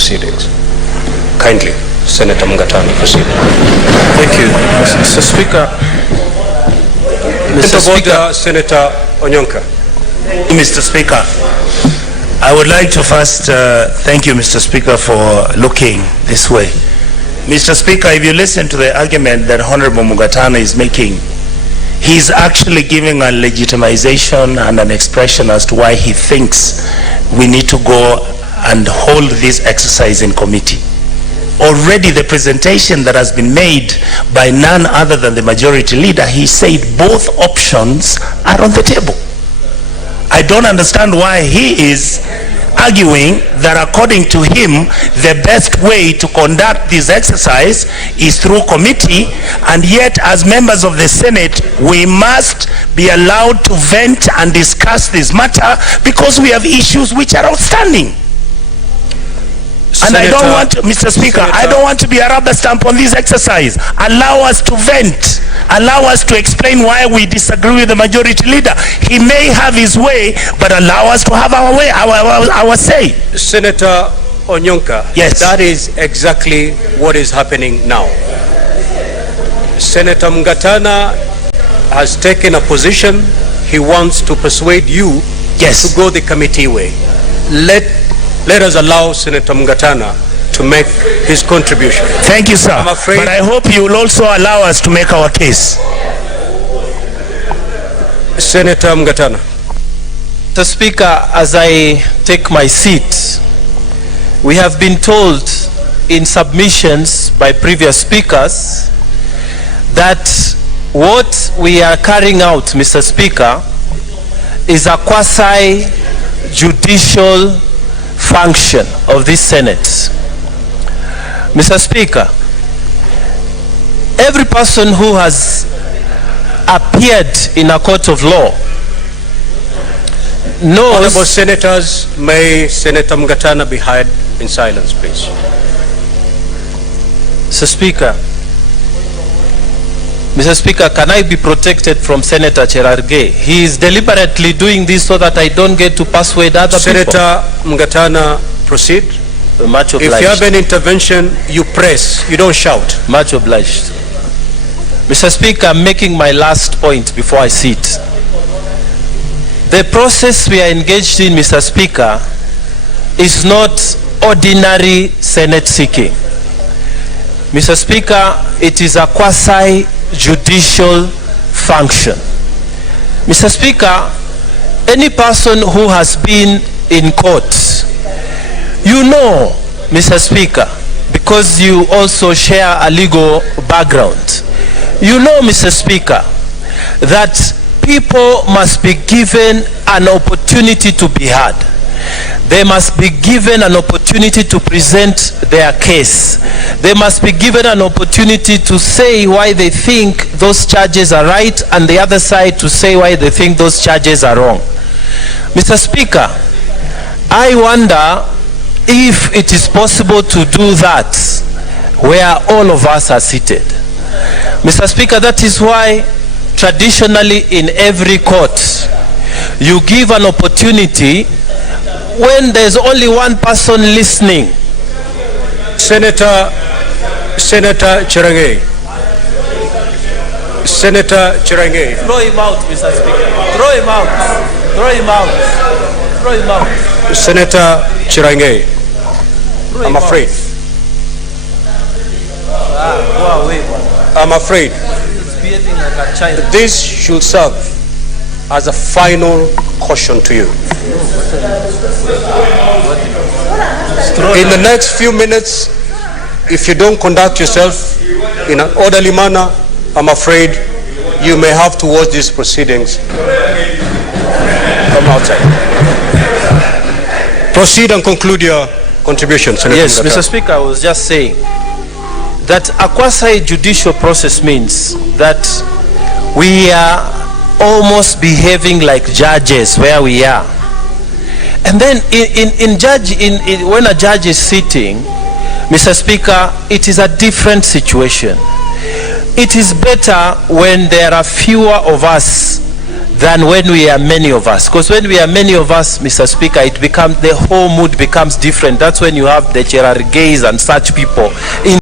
proceedings. Kindly, Senator Mungatana, proceed. Thank you, Mr. Speaker. Mr. Speaker, Senator Onyonka. Mr. Speaker, I would like to first thank you, Mr. Speaker, for looking this way. Mr. Speaker, if you listen to the argument that Honorable Mungatana is making, he's actually giving a legitimization and an expression as to why he thinks we need to go and hold this exercise in committee. Already the presentation that has been made by none other than the majority leader, he said both options are on the table. I don't understand why he is arguing that according to him the best way to conduct this exercise is through committee, and yet as members of the Senate we must be allowed to vent and discuss this matter because we have issues which are outstanding. And I don't want to, Mr. Speaker, I don't want to be a rubber stamp on this exercise. Allow us to vent. Allow us to explain why we disagree with the majority leader. He may have his way, but allow us to have our way, our say. Senator Onyonka, yes, that is exactly what is happening now. Senator Mungatana has taken a position. He wants to persuade you, yes, to go the committee way. Let us allow Senator Mungatana to make his contribution. Thank you, sir. But I hope you will also allow us to make our case. Senator Mungatana. Mr. Speaker, as I take my seat, we have been told in submissions by previous speakers that what we are carrying out, Mr. Speaker, is a quasi-judicial function of this Senate. Mr. Speaker, every person who has appeared in a court of law knows... Honorable Senators, may Senator Mungatana be heard in silence, please. Mr. Speaker, can I be protected from Senator Cherargei? He is deliberately doing this so that I don't get to persuade other people. Senator Mungatana, proceed. Much obliged. If you have an intervention, you press, you don't shout. Much obliged. Mr. Speaker, I'm making my last point before I sit. The process we are engaged in, Mr. Speaker, is not ordinary Senate seeking. Mr. Speaker, it is a quasi-judicial function. Mr. Speaker, any person who has been in court, you know, Mr. Speaker, because you also share a legal background, you know, Mr. Speaker, that people must be given an opportunity to be heard. They must be given an opportunity to present their case. They must be given an opportunity to say why they think those charges are right, and the other side to say why they think those charges are wrong. Mr. Speaker, I wonder if it is possible to do that where all of us are seated. Mr. Speaker, that is why traditionally in every court you give an opportunity when there's only one person listening. Senator Cherargei. Senator Cherargei. Throw him out, Mr. Speaker. Throw him out. Throw him out. Throw him out. Senator Cherargei. I'm afraid. Go away, man. I'm afraid. He's behaving like a child. This should serve as a final caution to you. In the next few minutes, if you don't conduct yourself in an orderly manner, I'm afraid you may have to watch these proceedings from outside. Proceed and conclude your contribution, Senator. Yes, Mr. Speaker, I was just saying that a quasi-judicial process means that we are almost behaving like judges where we are. And then when a judge is sitting, Mr. Speaker, it is a different situation. It is better when there are fewer of us than when we are many of us. Because when we are many of us, Mr. Speaker, the whole mood becomes different. That's when you have the Cherargeis and such people in